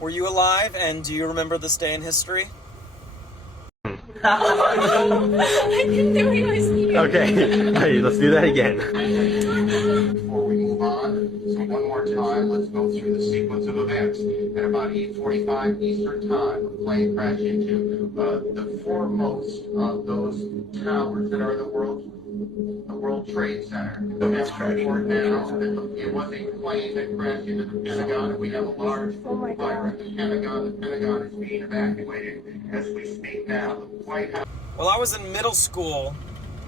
Were you alive, and do you remember this day in history? I didn't realize you. Okay, hey, let's do that again. Before we move on, so one more time, let's go through the sequence of events. At about 8:45 Eastern Time, a plane crashed into the foremost of those towers that are the World Trade Center. We have a report now that it was a plane that crashed into the Pentagon, and we have a large fire at the Pentagon. The Pentagon is being evacuated as we speak now. The White House. Well, I was in middle school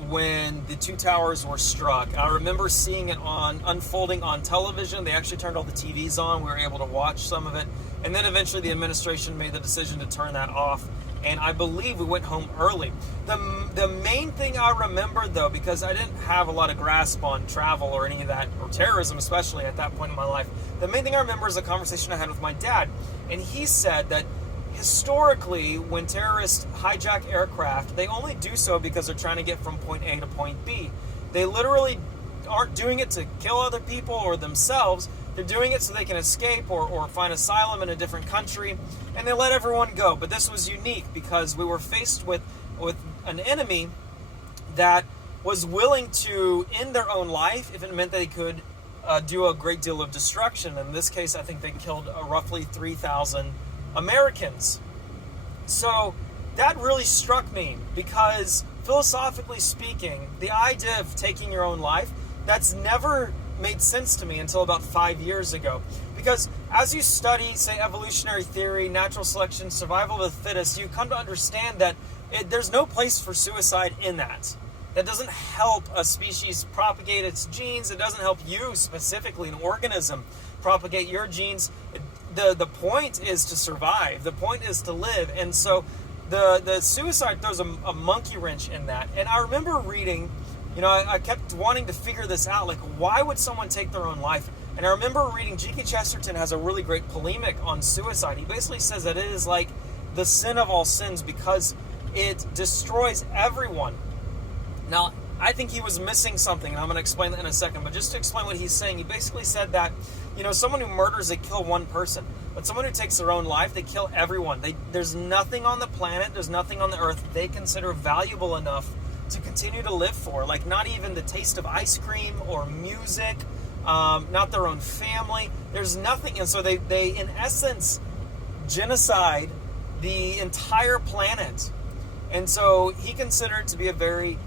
when the two towers were struck. I remember seeing it unfolding on television. They actually turned all the TVs on. We were able to watch some of it. And then eventually the administration made the decision to turn that off. And I believe we went home early. The main thing I remember, though, because I didn't have a lot of grasp on travel or any of that, or terrorism especially at that point in my life, the main thing I remember is a conversation I had with my dad. And he said that historically, when terrorists hijack aircraft, they only do so because they're trying to get from point A to point B. They literally aren't doing it to kill other people or themselves. They're doing it so they can escape or find asylum in a different country, and they let everyone go. But this was unique because we were faced with an enemy that was willing to end their own life if it meant they could do a great deal of destruction. In this case, I think they killed roughly 3,000 Americans. So that really struck me because philosophically speaking, the idea of taking your own life, that's never made sense to me until about 5 years ago. Because as you study, say, evolutionary theory, natural selection, survival of the fittest, you come to understand that there's no place for suicide in that. That doesn't help a species propagate its genes. It doesn't help you specifically, an organism, propagate your genes. The point is to survive. The point is to live. And so the suicide throws a monkey wrench in that. And I remember reading, I kept wanting to figure this out. Like, why would someone take their own life? And I remember reading, G.K. Chesterton has a really great polemic on suicide. He basically says that it is like the sin of all sins because it destroys everyone. Now, I think he was missing something, and I'm going to explain that in a second. But just to explain what he's saying, he basically said that, someone who murders, they kill one person. But someone who takes their own life, they kill everyone. There's nothing on the planet, there's nothing on the earth they consider valuable enough to continue to live for. Like, not even the taste of ice cream or music, not their own family. There's nothing. And so they in essence, genocide the entire planet. And so he considered it to be a very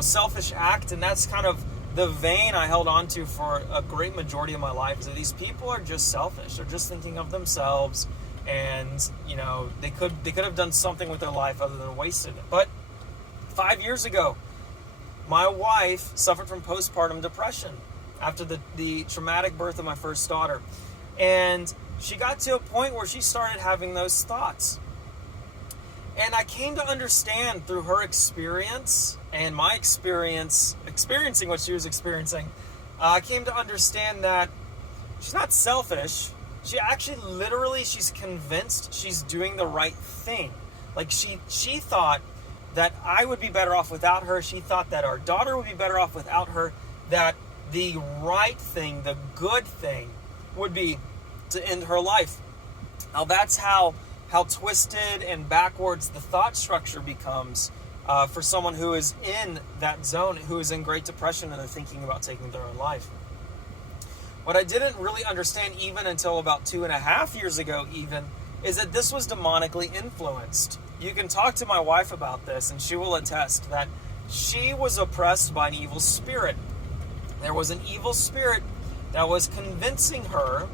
selfish act, and that's kind of the vein I held on to for a great majority of my life, is that these people are just selfish. They're just thinking of themselves, and they could have done something with their life other than wasted it. But 5 years ago, my wife suffered from postpartum depression after the traumatic birth of my first daughter, and she got to a point where she started having those thoughts. And I came to understand through her experience and my experience, experiencing what she was experiencing, I came to understand that she's not selfish. She actually she's convinced she's doing the right thing. Like she thought that I would be better off without her. She thought that our daughter would be better off without her. That the right thing, the good thing, would be to end her life. Now that's how twisted and backwards the thought structure becomes for someone who is in that zone, who is in Great Depression and they're thinking about taking their own life. What I didn't really understand even until about 2.5 years ago is that this was demonically influenced. You can talk to my wife about this and she will attest that she was oppressed by an evil spirit. There was an evil spirit that was convincing her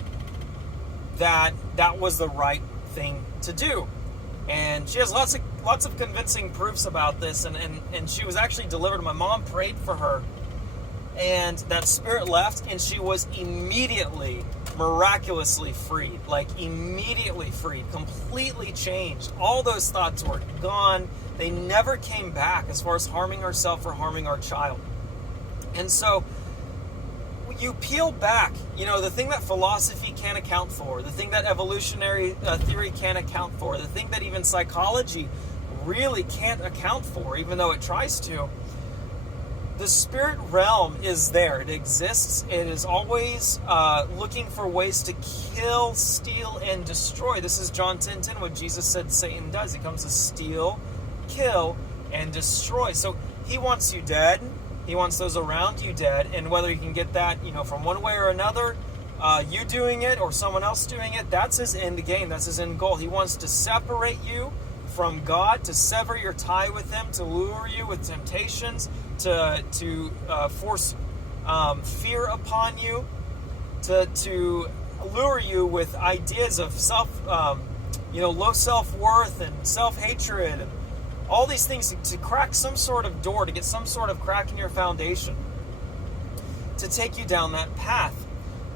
that that was the right thing to do. And she has lots of convincing proofs about this, and she was actually delivered. My mom prayed for her, and that spirit left, and she was immediately, miraculously freed. Like, immediately freed, completely changed. All those thoughts were gone. They never came back as far as harming herself or harming our child. And so you peel back, the thing that philosophy can't account for, the thing that evolutionary theory can't account for, the thing that even psychology really can't account for, even though it tries to. the spirit realm is there. It exists. It is always looking for ways to kill, steal, and destroy. This is John 10:10, what Jesus said Satan does. He comes to steal, kill, and destroy. So he wants you dead. He wants those around you dead. And whether you can get that, from one way or another, you doing it or someone else doing it, that's his end game. That's his end goal. He wants to separate you from God, to sever your tie with him, to lure you with temptations, to force fear upon you, to lure you with ideas of low self-worth and self-hatred and all these things, to crack some sort of door, to get some sort of crack in your foundation, to take you down that path.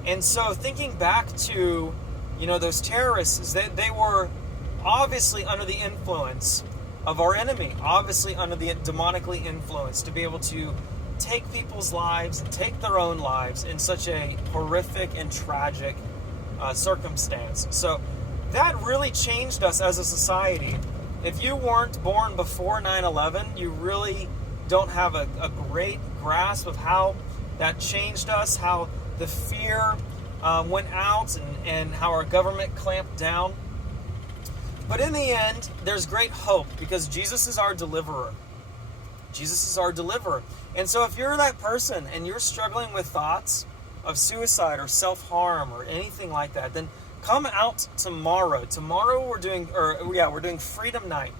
And so thinking back to, those terrorists, they were obviously under the influence of our enemy, obviously under the demonically influence, to be able to take people's lives, take their own lives in such a horrific and tragic circumstance. So that really changed us as a society. If you weren't born before 9/11, you really don't have a great grasp of how that changed us, how the fear went out, and how our government clamped down. But in the end, there's great hope, because Jesus is our deliverer. Jesus is our deliverer. And so if you're that person and you're struggling with thoughts of suicide or self-harm or anything like that, then come out tomorrow. Tomorrow we're doing Freedom Night.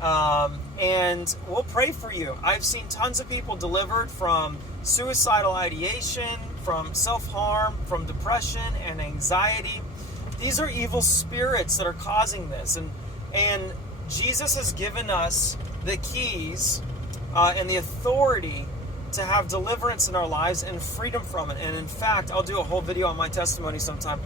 And we'll pray for you. I've seen tons of people delivered from suicidal ideation, from self-harm, from depression and anxiety. These are evil spirits that are causing this. And Jesus has given us the keys and the authority to have deliverance in our lives and freedom from it. And in fact, I'll do a whole video on my testimony sometime.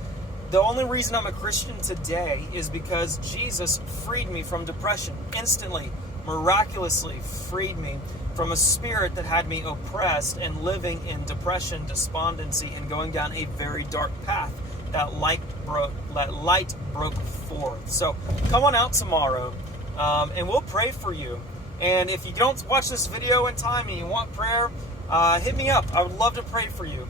The only reason I'm a Christian today is because Jesus freed me from depression instantly, miraculously freed me from a spirit that had me oppressed and living in depression, despondency, and going down a very dark path. That light broke forth. So come on out tomorrow, and we'll pray for you. And if you don't watch this video in time and you want prayer, hit me up. I would love to pray for you.